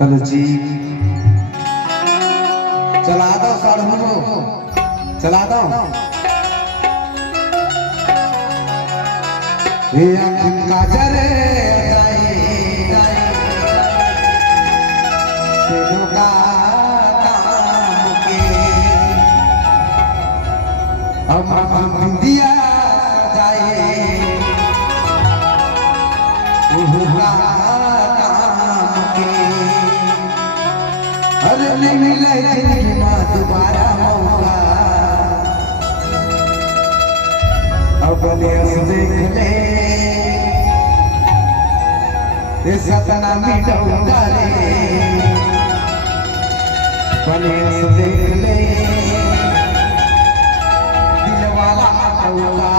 hello जी चला दो साढ़ू चला दो ये आँखों का जरे तेनों का काम के अब बिंदिया जाए उहुआ अरे नहीं मिले माँ दोबारा मौका अब देख ले ये सपना मिटूंगा रे बने देख ले दिल वाला मटूंगा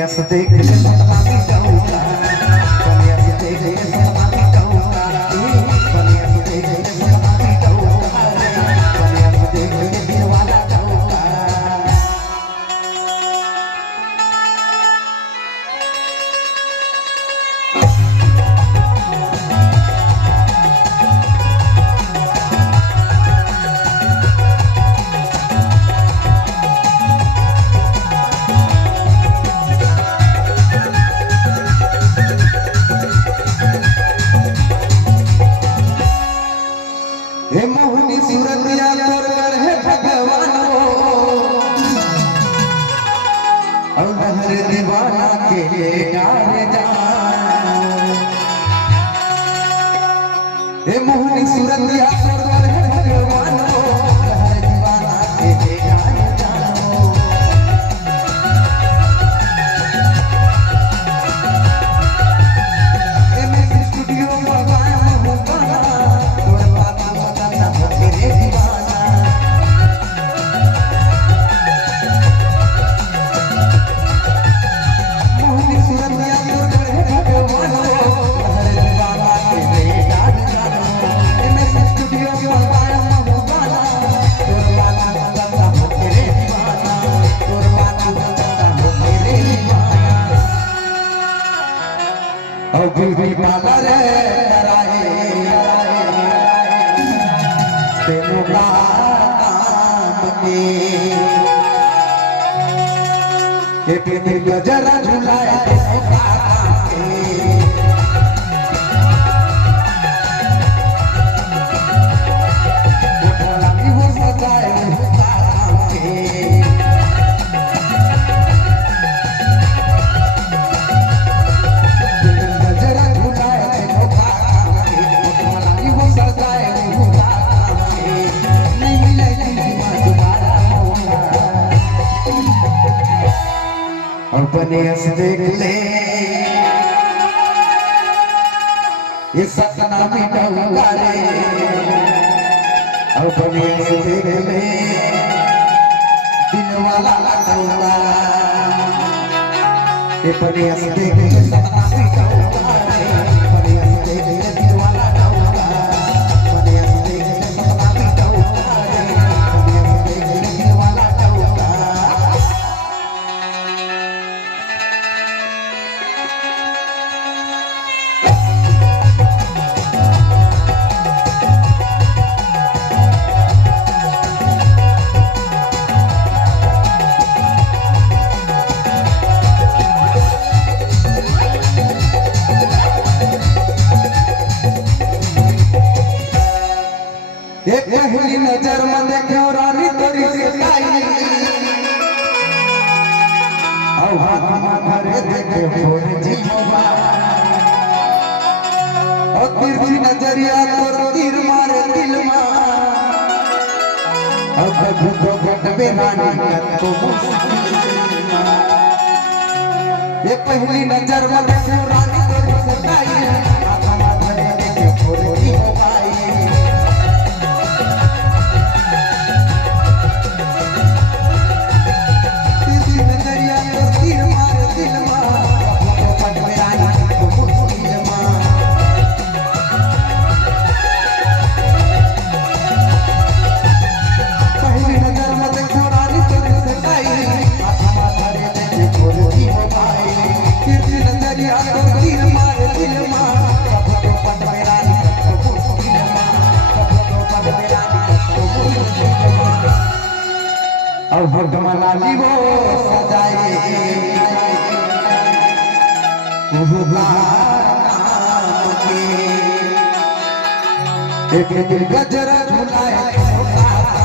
ऐसे देख ले सपना मिटूंगा बने ऐसे देख ले सपना मिटूंगा बने ऐसे देख ले सपना मिटूंगा बने ऐसे देख ले दिल वाला जाऊंगा हे मोहनी सूरतिया तोर कर है भगवान और हर दीवाना के यार जान हे मोहनी सूरतिया तोर कर है भगवान हर दीवाना के यार जान ए मैं स्टूडियो में गाया हूं गाना ब्यूटी पार्लर तेनों का काम के जरा झुलाया तेनों का वो सजाए बने ऐसे देख ले ये सपना मिटूंगा रे और बने ऐसे देख ले दिल वाला लगाऊंगा ये बने ऐसे देख ले सपना मिटूंगा रे बने ऐसे देख ले दिल वाला लगाऊंगा बने ऐसे देख ले सपना मिटूंगा रे बने ऐसे देख ले दिल वाला लगाऊंगा एक पहली नजर में देखो रानी तोरी सताई औ हाथ में धरे देखे फोन जी और तिरछी नजरिया तोर तीर मारे दिल में और कभी तो गटबे रानी को ये पहली नजर में देखो रानी तोरी सताई हाथ में धरे देखे फोन जी और भगवाना लीवो सजाए एक दिल गजरा झुलाए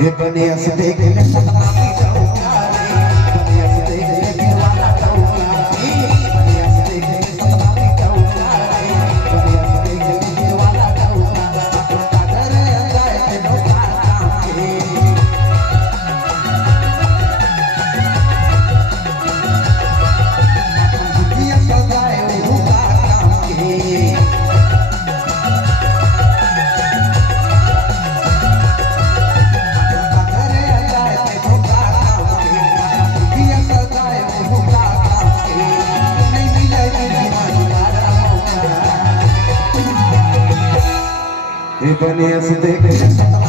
ये बनिया से देखने सपना की जाऊंगा बनिया से देखने दीवाना जाऊंगा बनिया से देखने सपना की जाऊंगा बनिया से देखने दीवाना जाऊंगा अपना घर जाए तेरे काम के ये सजाए वो काम के बनिया से देखे